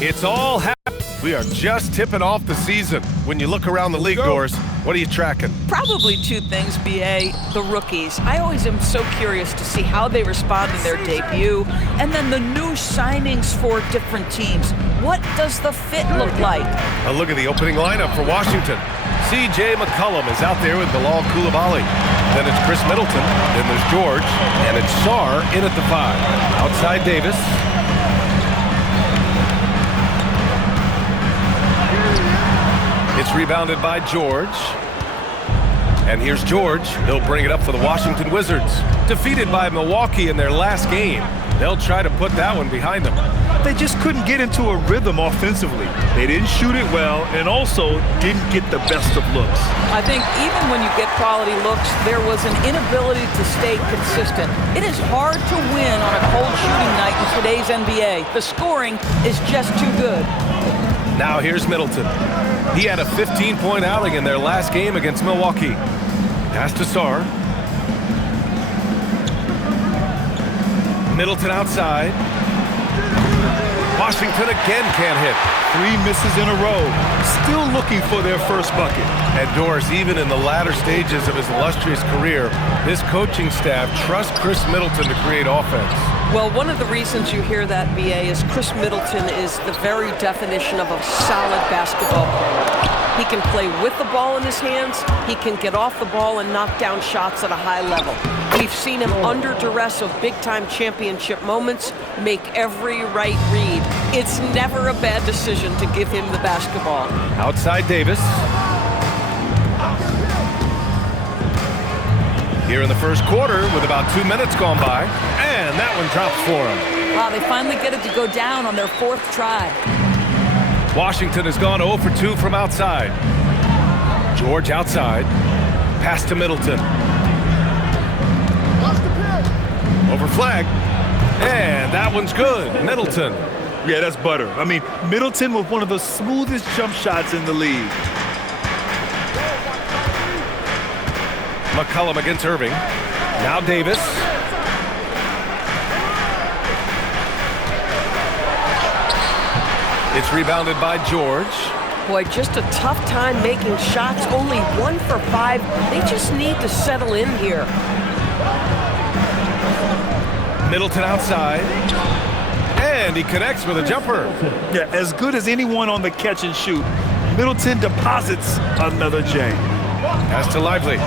It's all happening. We are just tipping off the season. When you look around the league doors, what are you tracking? Probably two things, B.A. The rookies. I always am so curious to see how they respond in their debut. And then the new signings for different teams. What does the fit look like? A look at the opening lineup for Washington. C.J. McCollum is out there with Bilal Coulibaly. Then it's Chris Middleton. Then there's George. And it's Sarr in at the 5. Outside Davis. It's rebounded by George. And here's George. He'll bring it up for the Washington Wizards. Defeated by Milwaukee in their last game. They'll try to put that one behind them. They just couldn't get into a rhythm offensively. They didn't shoot it well and also didn't get the best of looks. I think even when you get quality looks, there was an inability to stay consistent. It is hard to win on a cold shooting night in today's NBA. The scoring is just too good. Now here's Middleton. He had a 15-point outing in their last game against Milwaukee. Pass to Sarr. Middleton outside. Washington again can't hit. 3 misses in a row. Still looking for their first bucket. And Doris, even in the latter stages of his illustrious career, this coaching staff trusts Chris Middleton to create offense. Well, one of the reasons you hear that, B.A., is Chris Middleton is the very definition of a solid basketball player. He can play with the ball in his hands. He can get off the ball and knock down shots at a high level. We've seen him under duress of big-time championship moments make every right read. It's never a bad decision to give him the basketball. Outside Davis. Here in the first quarter with about 2 minutes gone by. And that one drops for him. Wow, they finally get it to go down on their 4th try. Washington has gone 0 for 2 from outside. George outside. Pass to Middleton. Over flag. And that one's good. Middleton. Yeah, that's butter. I mean, Middleton with one of the smoothest jump shots in the league. McCollum against Irving. Now Davis. It's rebounded by George. Boy, just a tough time making shots. Only 1 for 5. They just need to settle in here. Middleton outside. And he connects with a jumper. Yeah, as good as anyone on the catch and shoot. Middleton deposits another J. Pass to Lively.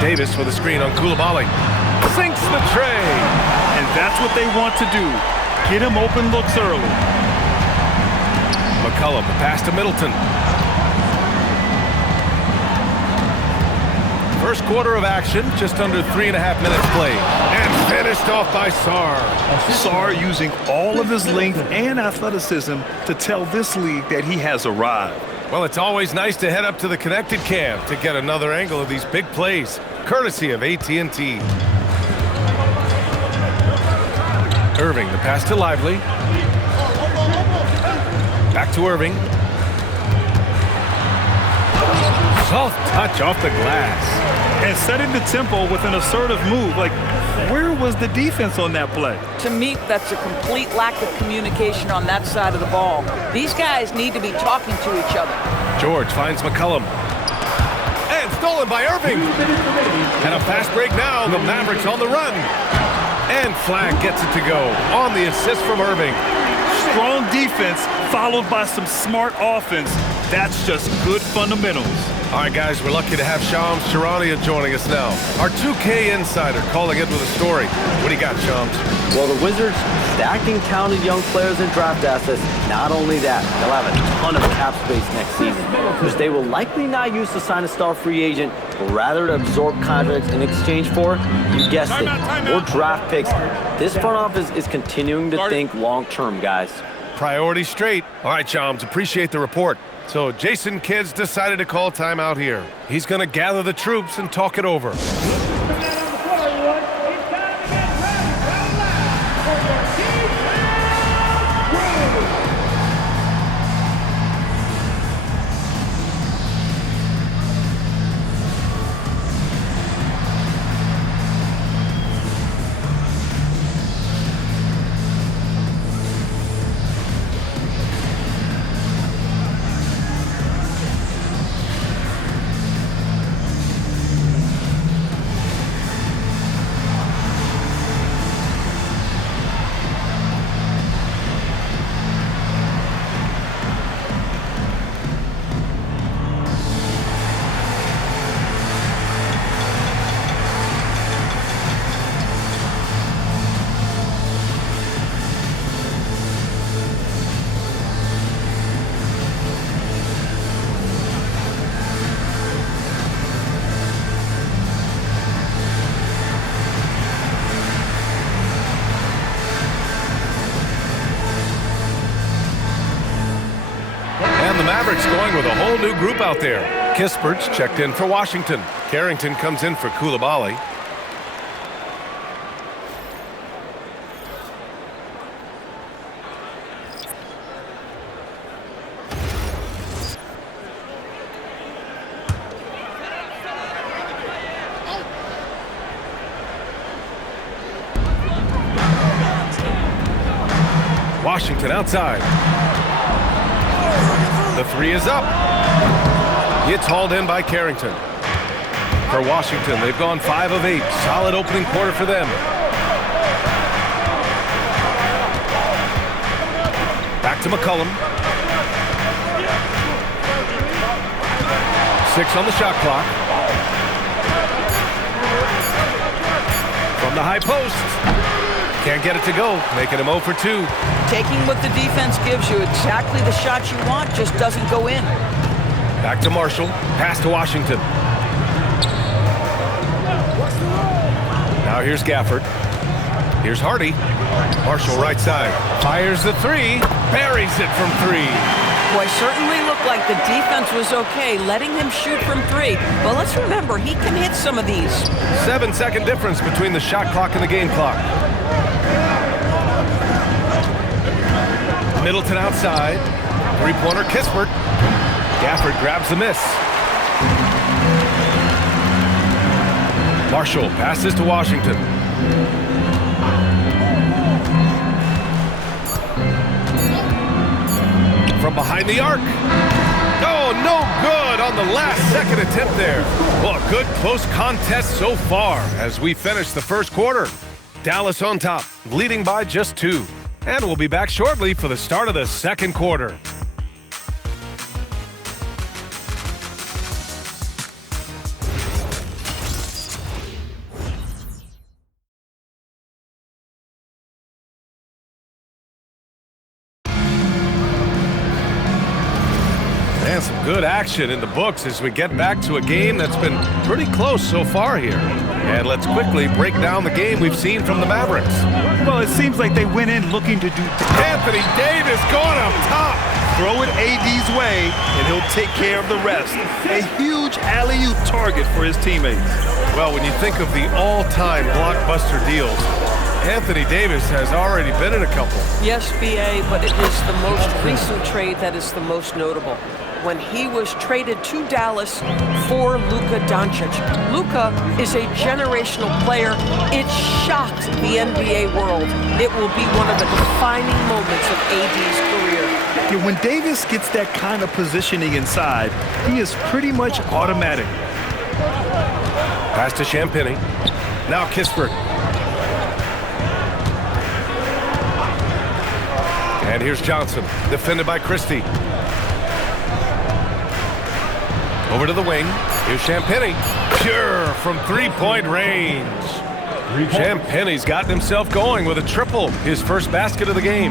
Davis with a screen on Coulibaly. Sinks the tray. And that's what they want to do. Get him open looks early. McCollum, the pass to Middleton. First quarter of action, just under 3.5 minutes played. And finished off by Sarr. Sarr using all of his length and athleticism to tell this league that he has arrived. Well, it's always nice to head up to the connected cam to get another angle of these big plays, courtesy of AT&T. Irving, the pass to Lively. Back to Irving. Soft touch off the glass. And setting the tempo with an assertive move. Like, where was the defense on that play? To me, that's a complete lack of communication on that side of the ball. These guys need to be talking to each other. George finds McCollum. And stolen by Irving. And a fast break now. The Mavericks on the run. And Flag gets it to go on the assist from Irving. Strong defense followed by some smart offense. That's just good fundamentals. All right, guys, we're lucky to have Shams Charania joining us now. Our 2K insider calling in with a story. What do you got, Shams? Well, the Wizards stacking talented young players and draft assets. Not only that, they'll have a ton of cap space next season, which they will likely not use to sign a star free agent, but rather to absorb contracts in exchange for, you guessed it, more draft picks. This front office is continuing to think long-term, guys. Priority straight. All right, Shams, appreciate the report. So Jason Kidd's decided to call timeout here. He's going to gather the troops and talk it over. Mavericks going with a whole new group out there. Kispert's checked in for Washington. Carrington comes in for Koulibaly. Washington outside. The three is up. It's hauled in by Carrington. For Washington, they've gone 5 of 8. Solid opening quarter for them. Back to McCollum. 6 on the shot clock. From the high post. Can't get it to go, making him 0 for 2. Taking what the defense gives you, exactly the shot you want, just doesn't go in. Back to Marshall, pass to Washington. Now here's Gafford. Here's Hardy. Marshall right side, fires the 3, buries it from 3. Boy, certainly looked like the defense was okay, letting him shoot from 3. But let's remember, he can hit some of these. 7-second difference between the shot clock and the game clock. Middleton outside. Three-pointer, Kispert. Gafford grabs the miss. Marshall passes to Washington. From behind the arc. Oh, no good on the last-second attempt there. Well, a good close contest so far as we finish the first quarter. Dallas on top, leading by just 2. And we'll be back shortly for the start of the second quarter. And some good action in the books as we get back to a game that's been pretty close so far here. And let's quickly break down the game we've seen from the Mavericks. Well, it seems like they went in looking to do... Anthony Davis going up top. Throw it AD's way, and he'll take care of the rest. A huge alley-oop target for his teammates. Well, when you think of the all-time blockbuster deals, Anthony Davis has already been in a couple. Yes, B.A., but it is the most recent trade that is the most notable. When he was traded to Dallas for Luka Doncic. Luka is a generational player. It shocked the NBA world. It will be one of the defining moments of AD's career. Yeah, when Davis gets that kind of positioning inside, he is pretty much automatic. Pass to Champagnie. Now Kispert. And here's Johnson, defended by Christie. Over to the wing. Here's Champagnie. Pure from three-point range. Champagnie's gotten himself going with a triple, his first basket of the game.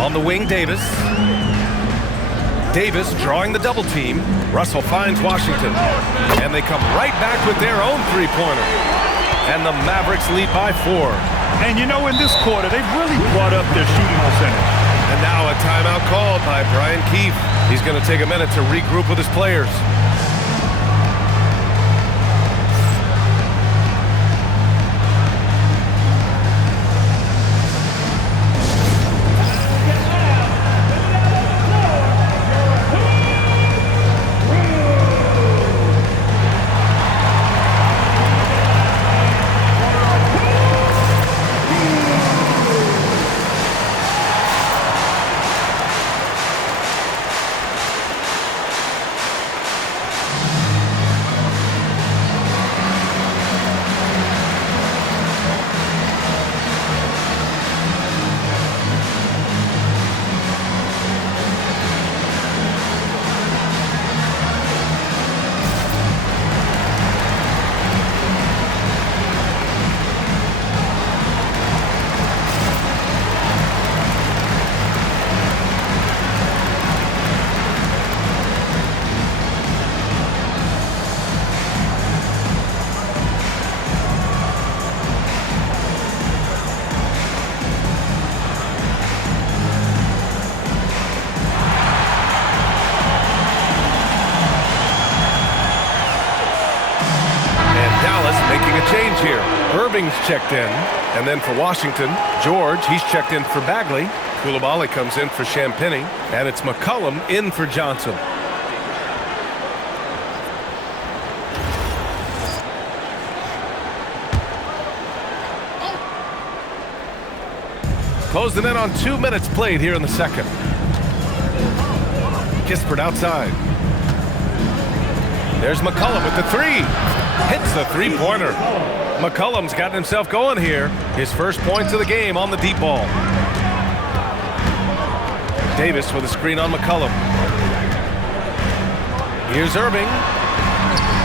On the wing, Davis. Davis drawing the double team. Russell finds Washington. And they come right back with their own three-pointer. And the Mavericks lead by 4. And you know, in this quarter, they've really brought up their shooting percentage. And now a timeout called by Brian Keefe. He's going to take a minute to regroup with his players. Irving's checked in. And then for Washington, George, he's checked in for Bagley. Koulibaly comes in for Champagny. And it's McCollum in for Johnson. Closing in on 2 minutes played here in the second. Kispert outside. There's McCollum with the three. Hits the three-pointer. McCollum's gotten himself going here. His first points of the game on the deep ball. Davis with a screen on McCollum. Here's Irving.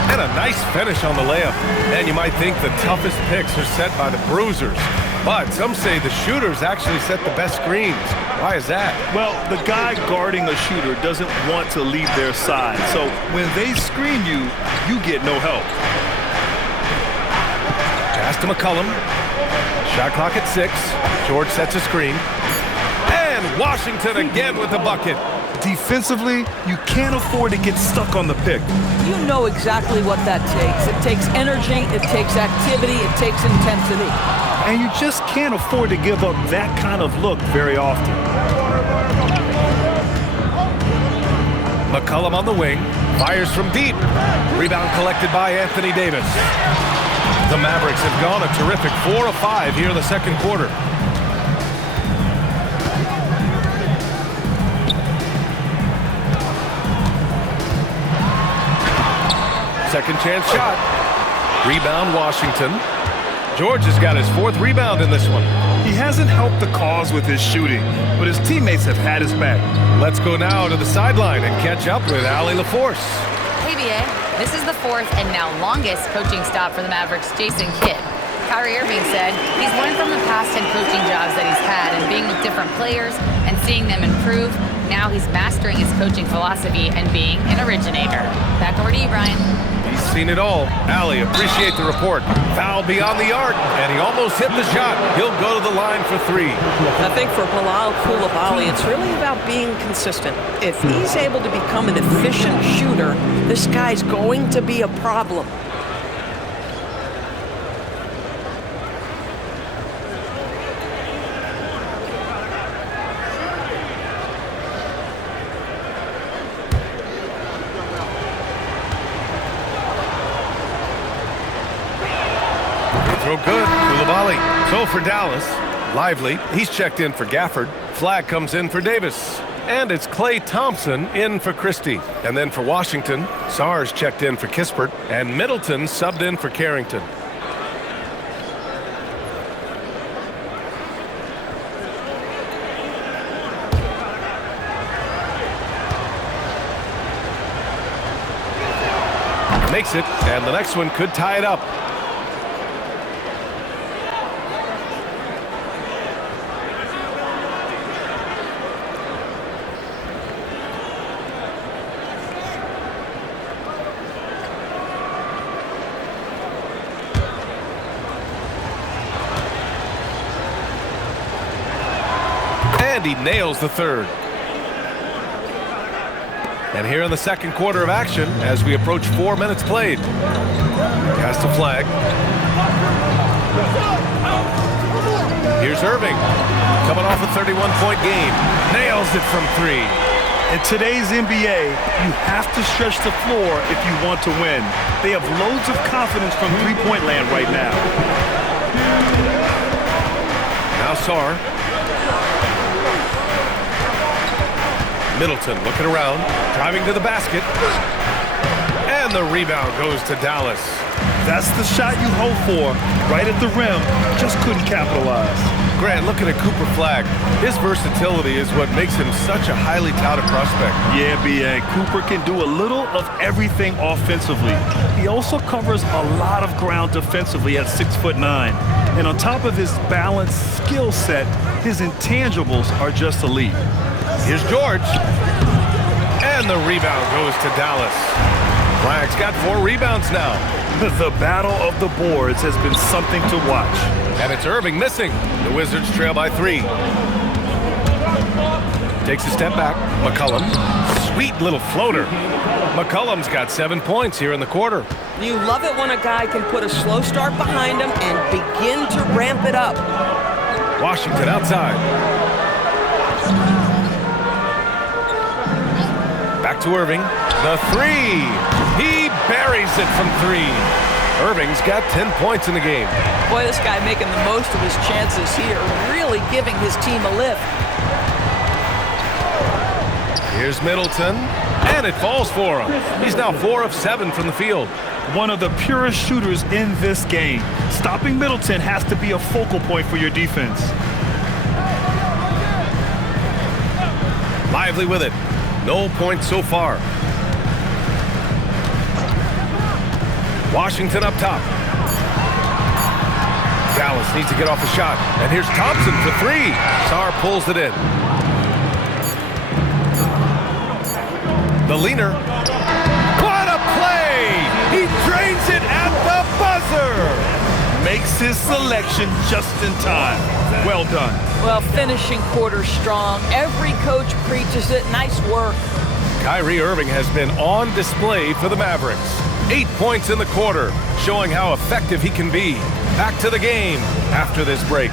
And a nice finish on the layup. And you might think the toughest picks are set by the bruisers. But some say the shooters actually set the best screens. Why is that? Well, the guy guarding a shooter doesn't want to leave their side. So when they screen you, you get no help. Pass to McCollum. Shot clock at 6. George sets a screen. And Washington again with the bucket. Defensively, you can't afford to get stuck on the pick. You know exactly what that takes. It takes energy, it takes activity, it takes intensity. And you just can't afford to give up that kind of look very often. McCollum on the wing. Fires from deep. Rebound collected by Anthony Davis. The Mavericks have gone a terrific 4 of 5 here in the second quarter. Second chance shot. Rebound Washington. George has got his 4th rebound in this one. He hasn't helped the cause with his shooting, but his teammates have had his back. Let's go now to the sideline and catch up with Allie LaForce. Hey, BA. This is the 4th and now longest coaching stop for the Mavericks' Jason Kidd. Kyrie Irving said he's learned from the past 10 coaching jobs that he's had and being with different players and seeing them improve. Now he's mastering his coaching philosophy and being an originator. Back over to you, Brian. He's seen it all. Allie, appreciate the report. Foul beyond the arc, and he almost hit the shot. He'll go to the line for 3. I think for Bilal Koulibaly, it's really about being consistent. If he's able to become an efficient shooter, this guy's going to be a problem. Throw good. Koulibaly. So for Dallas, Lively, he's checked in for Gafford. Flag comes in for Davis. And it's Klay Thompson in for Christie. And then for Washington, Sarge checked in for Kispert. And Middleton subbed in for Carrington. Makes it, and the next one could tie it up. And he nails the 3rd. And here in the second quarter of action, as we approach 4 minutes played. Pass to Flag. Here's Irving. Coming off a 31-point game. Nails it from 3. In today's NBA, you have to stretch the floor if you want to win. They have loads of confidence from three-point land right now. Now Sarr. Middleton looking around, driving to the basket. And the rebound goes to Dallas. That's the shot you hope for, right at the rim, just couldn't capitalize. Grant, looking at Cooper Flag, his versatility is what makes him such a highly touted prospect. Yeah, B.A. Cooper can do a little of everything offensively. He also covers a lot of ground defensively at 6'9". And on top of his balanced skill set, his intangibles are just elite. Here's George. And the rebound goes to Dallas. Flag's got 4 rebounds now. The battle of the boards has been something to watch. And it's Irving missing. The Wizards trail by 3. Takes a step back. McCollum. Sweet little floater. McCollum's got 7 points here in the quarter. You love it when a guy can put a slow start behind him and begin to ramp it up. Washington outside. Back to Irving. The three. He buries it from three. Irving's got 10 points in the game. Boy, this guy making the most of his chances here, really giving his team a lift. Here's Middleton, and it falls for him. He's now 4 of 7 from the field. One of the purest shooters in this game. Stopping Middleton has to be a focal point for your defense. Lively with it. No points so far. Washington up top. Dallas needs to get off a shot. And here's Thompson for three. Sarr pulls it in. The leaner. What a play! He drains it at the buzzer! Makes his selection just in time. Well done. Well, finishing quarter strong. Every coach preaches it. Nice work. Kyrie Irving has been on display for the Mavericks. 8 points in the quarter, showing how effective he can be. Back to the game after this break.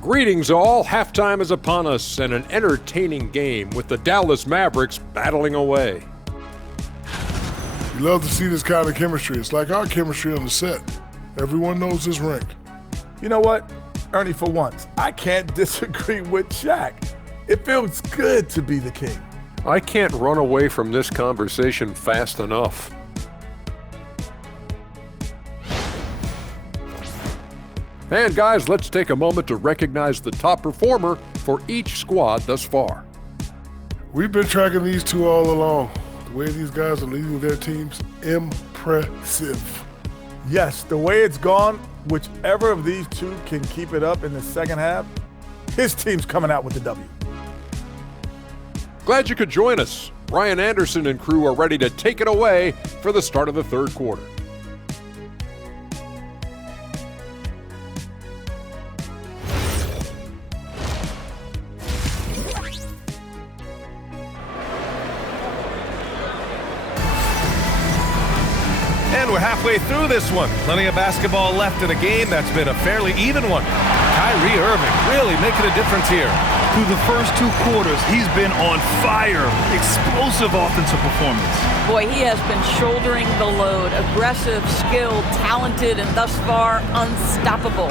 Greetings all, halftime is upon us and an entertaining game with the Dallas Mavericks battling away. You love to see this kind of chemistry. It's like our chemistry on the set. Everyone knows this rink. You know what, Ernie, for once, I can't disagree with Shaq. It feels good to be the king. I can't run away from this conversation fast enough. And guys, let's take a moment to recognize the top performer for each squad thus far. We've been tracking these two all along. The way these guys are leading their teams, impressive. Yes, the way it's gone, whichever of these two can keep it up in the second half, his team's coming out with the W. Glad you could join us. Brian Anderson and crew are ready to take it away for the start of the third quarter. And we're halfway through this one. Plenty of basketball left in a game that's been a fairly even one. Kyrie Irving really making a difference here. Through the first 2 quarters, he's been on fire. Explosive offensive performance. Boy, he has been shouldering the load. Aggressive, skilled, talented, and thus far, unstoppable.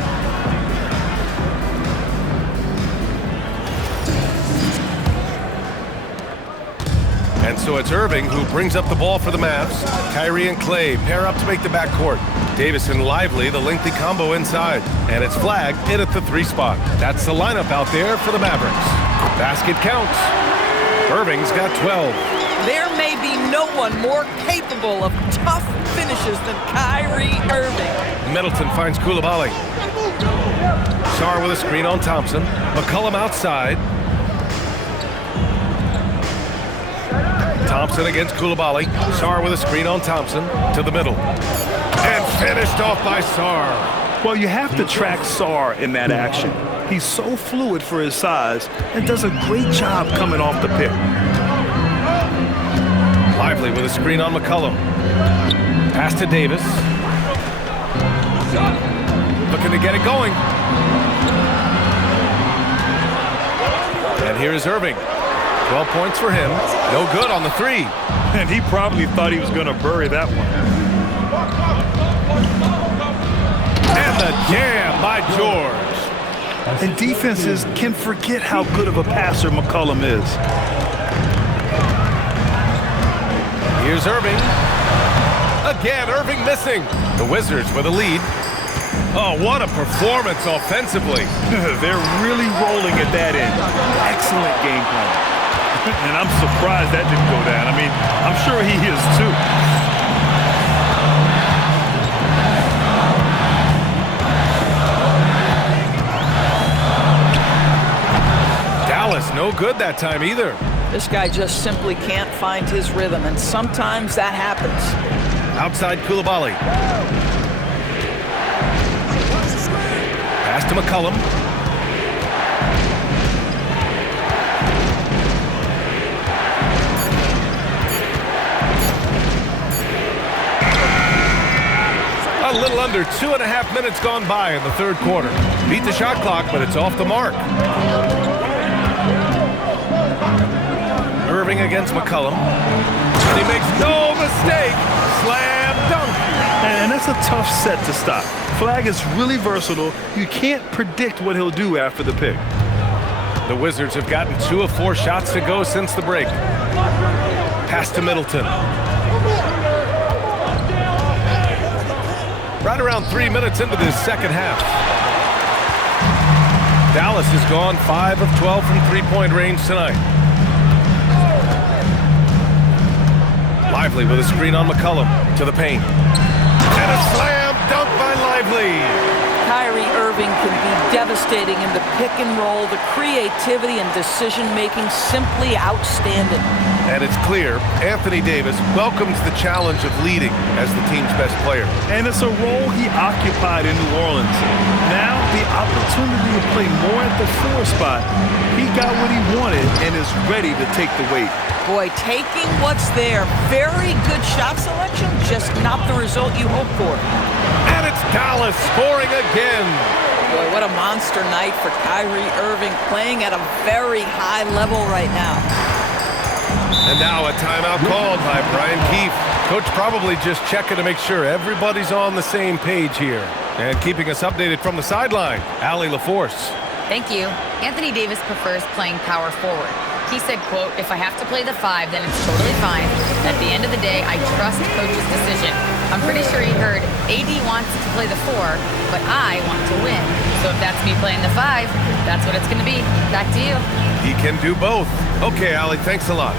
And so it's Irving who brings up the ball for the Mavs. Kyrie and Clay pair up to make the backcourt. Davis and Lively, the lengthy combo inside. And it's flagged in at the 3 spot. That's the lineup out there for the Mavericks. Basket counts. Irving's got 12. There may be no one more capable of tough finishes than Kyrie Irving. Middleton finds Coulibaly. Sarr with a screen on Thompson. McCollum outside. Thompson against Coulibaly. Sarr with a screen on Thompson to the middle. And finished off by Sarr. Well, you have to track Sarr in that action. He's so fluid for his size and does a great job coming off the pick. Lively with a screen on McCollum. Pass to Davis. Looking to get it going. And here is Irving. 12 points for him. No good on the 3. And he probably thought he was going to bury that one. And the jam by George. And defenses can forget how good of a passer McCollum is. Here's Irving. Again, Irving missing. The Wizards with a lead. Oh, what a performance offensively. They're really rolling at that end. Excellent game plan. And I'm surprised that didn't go down. I mean, I'm sure he is too. Dallas, no good that time either. This guy just simply can't find his rhythm, and sometimes that happens. Outside Koulibaly. Pass to McCollum. A little under 2.5 minutes gone by in the third quarter. Beat the shot clock, but it's off the mark. Irving against McCollum. And he makes no mistake. Slam dunk. And that's a tough set to stop. Flag is really versatile. You can't predict what he'll do after the pick. The Wizards have gotten 2 of 4 shots to go since the break. Pass to Middleton. Right around 3 minutes into this second half. Dallas has gone 5 of 12 from three-point range tonight. Lively with a screen on McCollum to the paint. And a slam dunk by Lively. Kyrie Irving can be devastating in the pick and roll. The creativity and decision-making simply outstanding. And it's clear Anthony Davis welcomes the challenge of leading as the team's best player. And it's a role he occupied in New Orleans. Now the opportunity to play more at the 4 spot. He got what he wanted and is ready to take the weight. Boy, taking what's there. Very good shot selection, just not the result you hope for. And it's Dallas scoring again. Boy, what a monster night for Kyrie Irving, playing at a very high level right now. And now a timeout called by Brian Keefe. Coach probably just checking to make sure everybody's on the same page here. And keeping us updated from the sideline, Allie LaForce. Thank you. Anthony Davis prefers playing power forward. He said, quote, "If I have to play the 5, then it's totally fine. At the end of the day, I trust coach's decision. I'm pretty sure he heard AD wants to play the 4, but I want to win. So if that's me playing the 5, that's what it's going to be. Back to you." He can do both. Okay, Allie, thanks a lot.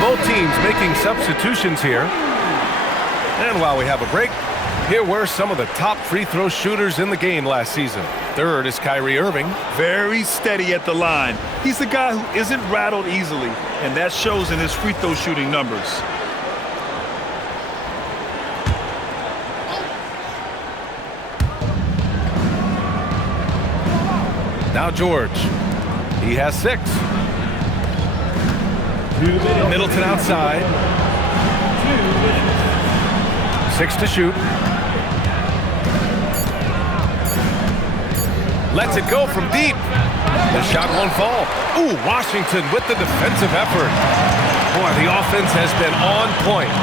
Both teams making substitutions here. And while we have a break, here were some of the top free throw shooters in the game last season. Third is Kyrie Irving. Very steady at the line. He's a guy who isn't rattled easily, and that shows in his free throw shooting numbers. Now George. He has 6. Middleton outside. 6 to shoot. Lets it go from deep. The shot won't fall. Ooh, Washington with the defensive effort. Boy, the offense has been on point.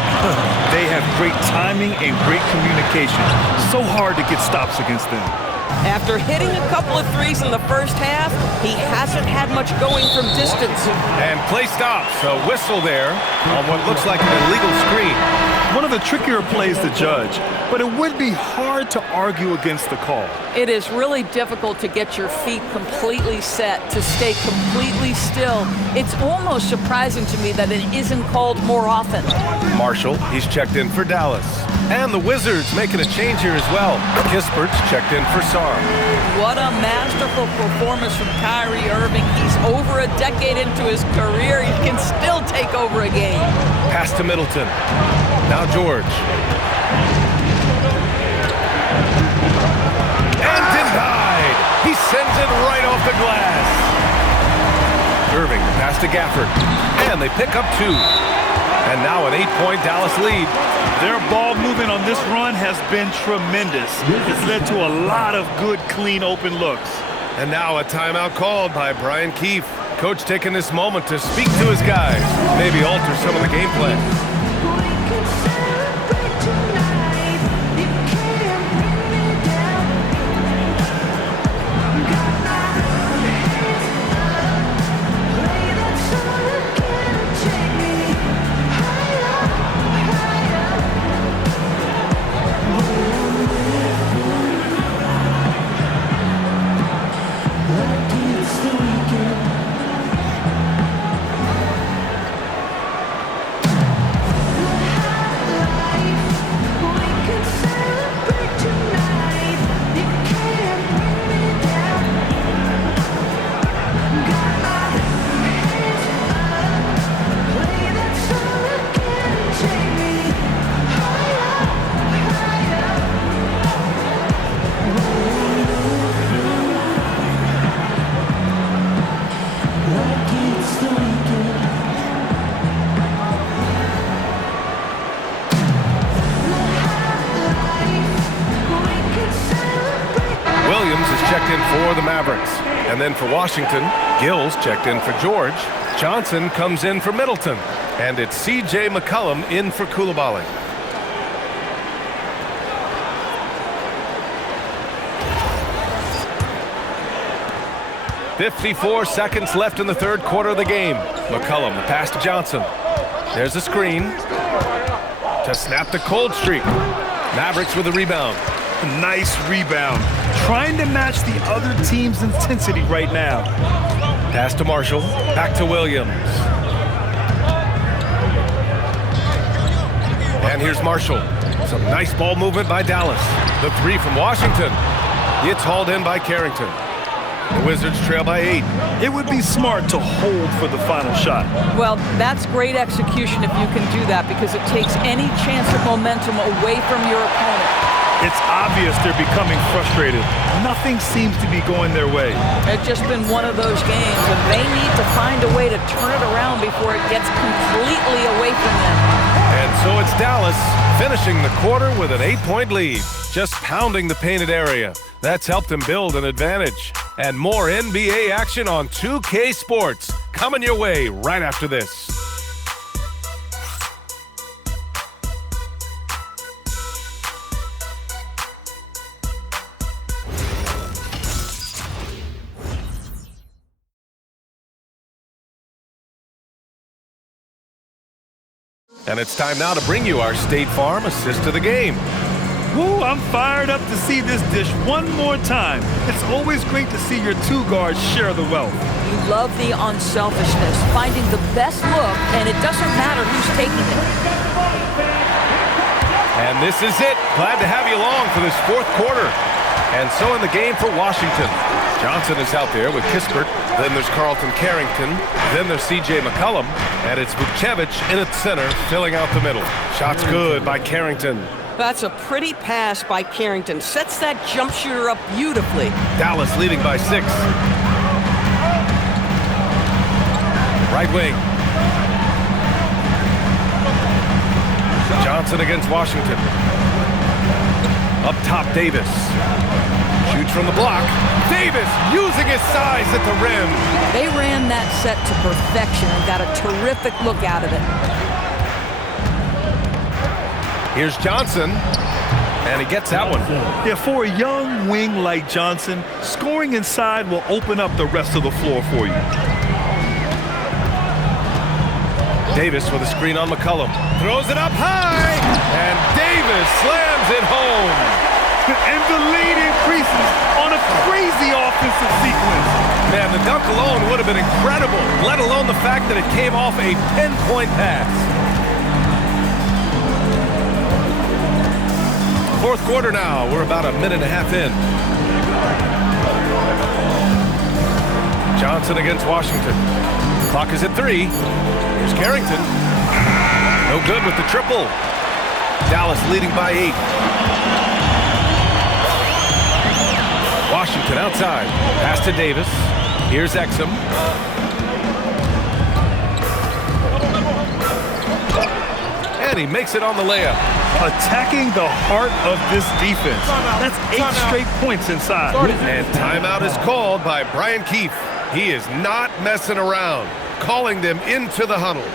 They have great timing and great communication. So hard to get stops against them. After hitting a couple of threes in the first half, he hasn't had much going from distance. And play stops. A whistle there on what looks like an illegal screen. One of the trickier plays to judge, but it would be hard to argue against the call. It is really difficult to get your feet completely set, to stay completely still. It's almost surprising to me that it isn't called more often. Marshall, he's checked in for Dallas. And the Wizards making a change here as well. Kispert's checked in for Sarr. What a masterful performance from Kyrie Irving. He's over a decade into his career. He can still take over a game. Pass to Middleton. Now George. And denied. He sends it right off the glass. Irving pass to Gafford. And they pick up 2. And now an 8-point Dallas lead. Their ball movement on this run has been tremendous. It's led to a lot of good, clean, open looks. And now a timeout called by Brian Keefe. Coach taking this moment to speak to his guys, maybe alter some of the game plan. Checked in for the Mavericks. And then for Washington, Gills checked in for George. Johnson comes in for Middleton. And it's C.J. McCollum in for Coulibaly. "54 seconds left in the third quarter of the game. McCollum, the pass to Johnson. There's a screen to snap the cold streak. Mavericks with a rebound. Nice rebound. Trying to match the other team's intensity right now. Pass to Marshall. Back to Williams. And here's Marshall. Some nice ball movement by Dallas. The three from Washington. It's hauled in by Carrington. The Wizards trail by 8. It would be smart to hold for the final shot. Well, that's great execution if you can do that, because it takes any chance of momentum away from your opponent. It's obvious they're becoming frustrated. Nothing seems to be going their way. It's just been one of those games, and they need to find a way to turn it around before it gets completely away from them. And so it's Dallas finishing the quarter with an 8-point lead, just pounding the painted area. That's helped them build an advantage. And more NBA action on 2K Sports coming your way right after this. And it's time now to bring you our State Farm assist of the game. Woo, I'm fired up to see this dish one more time. It's always great to see your two guards share the wealth. You love the unselfishness, finding the best look, and it doesn't matter who's taking it. And this is it. Glad to have you along for this fourth quarter. And so in the game for Washington, Johnson is out there with Kispert. Then there's Carlton Carrington. Then there's C.J. McCollum. And it's Vukcevic in at center, filling out the middle. Shots good by Carrington. That's a pretty pass by Carrington. Sets that jump shooter up beautifully. Dallas leading by 6. Right wing. Johnson against Washington. Up top, Davis. Shoots from the block. Davis using his size at the rim. They ran that set to perfection and got a terrific look out of it. Here's Johnson, and he gets that one. Yeah, for a young wing like Johnson, scoring inside will open up the rest of the floor for you. Davis with a screen on McCollum. Throws it up high, and Davis slams it home. And the lead increases on a crazy offensive sequence. Man, the dunk alone would have been incredible, let alone the fact that it came off a pinpoint pass. Fourth quarter now. We're about a minute and a half in. Johnson against Washington. Clock is at 3. Here's Carrington. No good with the triple. Dallas leading by 8. Washington outside. Pass to Davis. Here's Exum. and he makes it on the layup. Attacking the heart of this defense. That's 8 straight points inside. And timeout is called by Brian Keefe. He is not messing around, calling them into the huddle.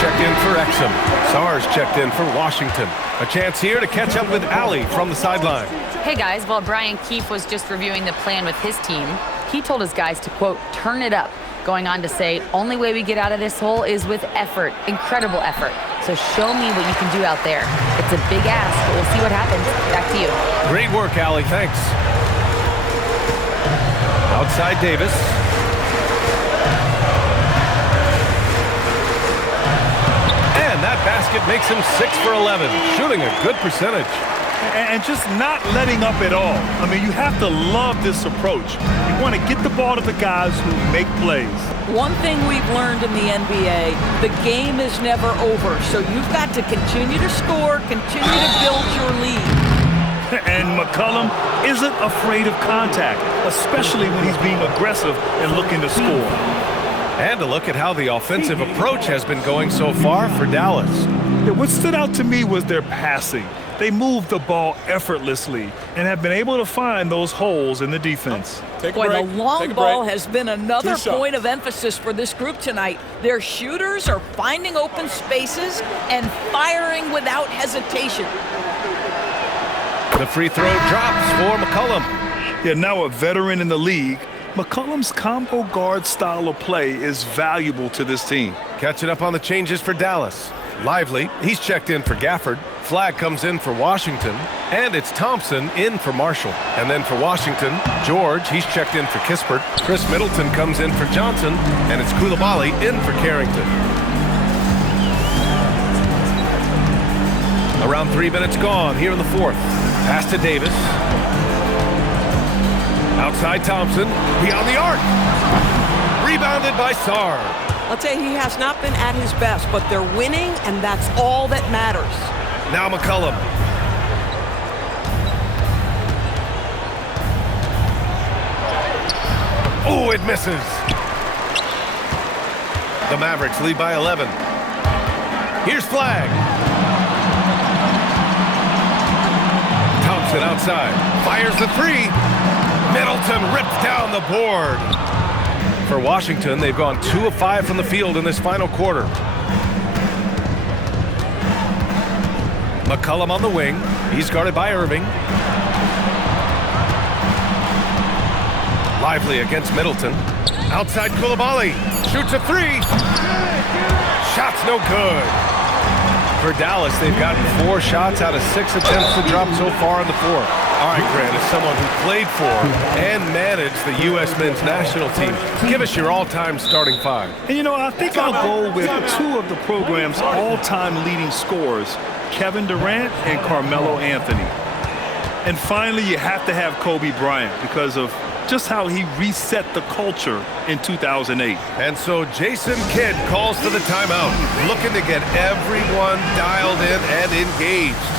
Checked in for Exum. Sars checked in for Washington. A chance here to catch up with Allie from the sideline. Hey guys, while Brian Keefe was just reviewing the plan with his team, he told his guys to, quote, turn it up, going on to say, only way we get out of this hole is with effort, incredible effort. So show me what you can do out there. It's a big ask, but we'll see what happens. Back to you. Great work, Allie, thanks. Outside Davis. That basket makes him 6 for 11, shooting a good percentage. And just not letting up at all. I mean, you have to love this approach. You want to get the ball to the guys who make plays. One thing we've learned in the NBA, the game is never over. So you've got to continue to score, continue to build your lead. And McCollum isn't afraid of contact, especially when he's being aggressive and looking to score. And a look at how the offensive approach has been going so far for Dallas. Yeah, what stood out to me was their passing. They moved the ball effortlessly and have been able to find those holes in the defense. Boy, the long ball has been another point of emphasis for this group tonight. Their shooters are finding open spaces and firing without hesitation. The free throw drops for McCollum. Yeah, now a veteran in the league, McCollum's combo guard style of play is valuable to this team. Catching up on the changes for Dallas. Lively, he's checked in for Gafford. Flag comes in for Washington. And it's Thompson in for Marshall. And then for Washington, George, he's checked in for Kispert. Chris Middleton comes in for Johnson. And it's Coulibaly in for Carrington. Around 3 minutes gone here in the fourth. Pass to Davis. Outside Thompson, beyond the arc. Rebounded by Sarr. I'll tell you, he has not been at his best, but they're winning, and that's all that matters. Now McCollum. Oh, it misses. The Mavericks lead by 11. Here's Flag. Thompson outside. Fires the three. Middleton rips down the board. For Washington, they've gone 2 of 5 from the field in this final quarter. McCollum on the wing. He's guarded by Irving. Lively against Middleton. Outside Coulibaly. Shoots a 3. Shot's no good. For Dallas, they've gotten 4 shots out of 6 attempts to drop so far in the fourth. All right, Grant, as someone who played for and managed the U.S. men's national team, give us your all-time starting 5. And, you know, I think I'll go with 2 of the program's all-time leading scorers, Kevin Durant and Carmelo Anthony. And finally, you have to have Kobe Bryant because of just how he reset the culture in 2008. And so Jason Kidd calls for the timeout, looking to get everyone dialed in and engaged.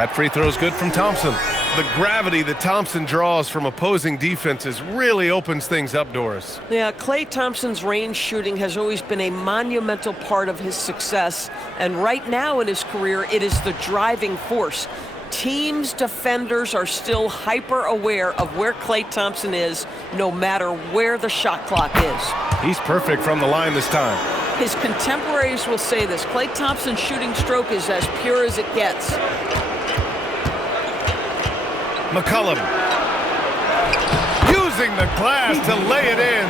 That free throw is good from Thompson. The gravity that Thompson draws from opposing defenses really opens things up, Doris. Yeah, Klay Thompson's range shooting has always been a monumental part of his success. And right now in his career, it is the driving force. Teams' defenders are still hyper aware of where Klay Thompson is, no matter where the shot clock is. He's perfect from the line this time. His contemporaries will say this. Klay Thompson's shooting stroke is as pure as it gets. McCollum using the glass to lay it in.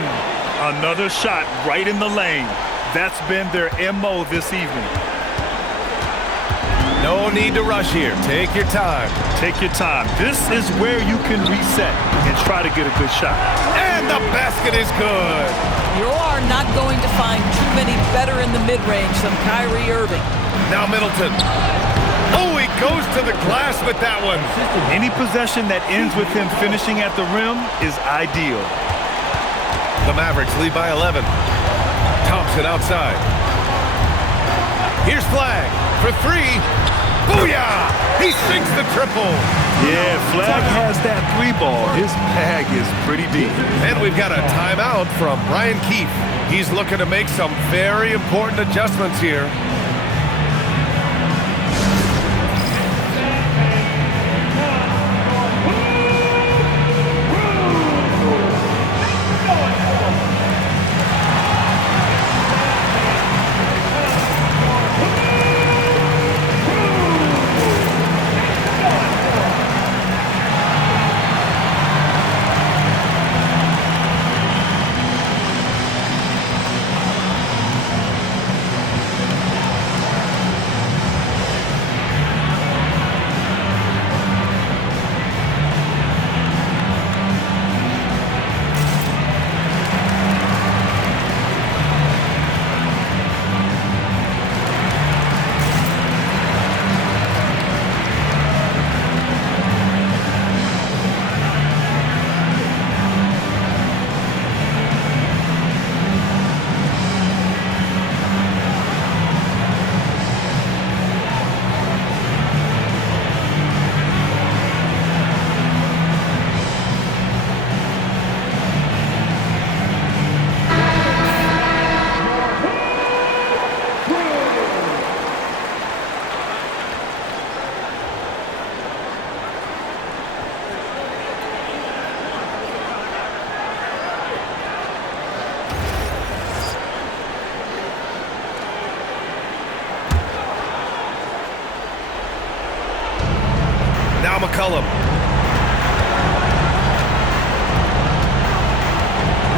Another shot right in the lane. That's been their MO this evening. No need to rush here. Take your time. Take your time. This is where you can reset and try to get a good shot. And the basket is good. You are not going to find too many better in the mid-range than Kyrie Irving. Now Middleton. Oh, he goes to the glass with that one. Any possession that ends with him finishing at the rim is ideal. The Mavericks lead by 11. Thompson outside. Here's Flag for three. Booyah! He sinks the triple. Yeah, Flag has that three ball. His bag is pretty deep. And we've got a timeout from Brian Keefe. He's looking to make some very important adjustments here. McCollum.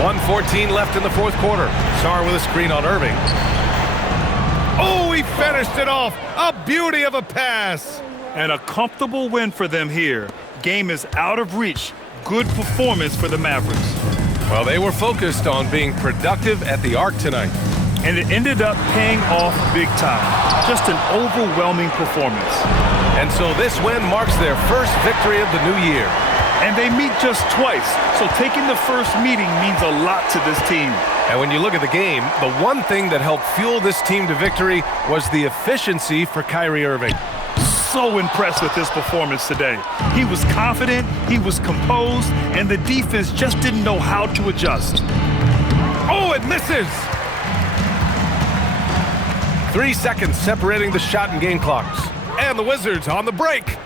1:14 left in the fourth quarter. Sarr with a screen on Irving. Oh, he finished it off. A beauty of a pass. And a comfortable win for them here. Game is out of reach. Good performance for the Mavericks. Well, they were focused on being productive at the arc tonight. And it ended up paying off big time. Just an overwhelming performance. And so this win marks their first victory of the new year. And they meet just twice, so taking the first meeting means a lot to this team. And when you look at the game, the one thing that helped fuel this team to victory was the efficiency for Kyrie Irving. So impressed with his performance today. He was confident, he was composed, and the defense just didn't know how to adjust. Oh, it misses! 3 seconds separating the shot and game clocks. And the Wizards on the break.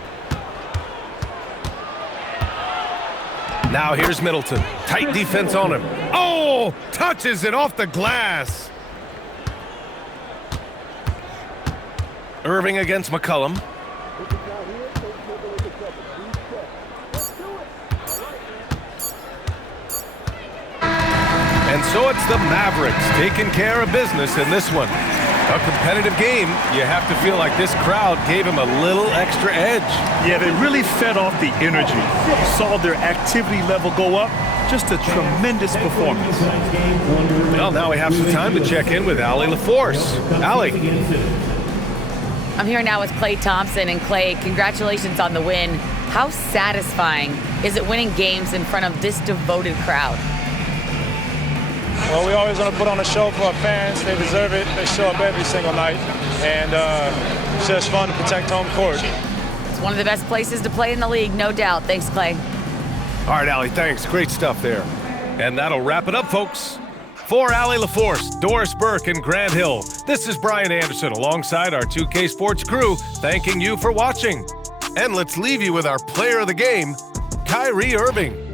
Now here's Middleton. Tight defense on him. Oh, touches it off the glass. Irving against McCollum. And so it's the Mavericks taking care of business in this one. A competitive game, you have to feel like this crowd gave him a little extra edge. Yeah, they really fed off the energy. Saw their activity level go up. Just a tremendous performance. Well, now we have some time to check in with Allie LaForce. Allie. I'm here now with Klay Thompson. And Klay, congratulations on the win. How satisfying is it winning games in front of this devoted crowd? Well, we always want to put on a show for our fans. They deserve it. They show up every single night. And it's just fun to protect home court. It's One of the best places to play in the league, no doubt. Thanks, Clay. All right, Allie, thanks. Great stuff there. And that'll wrap it up, folks. For Allie LaForce, Doris Burke, and Grant Hill, this is Brian Anderson alongside our 2K Sports crew, thanking you for watching. And let's leave you with our player of the game, Kyrie Irving.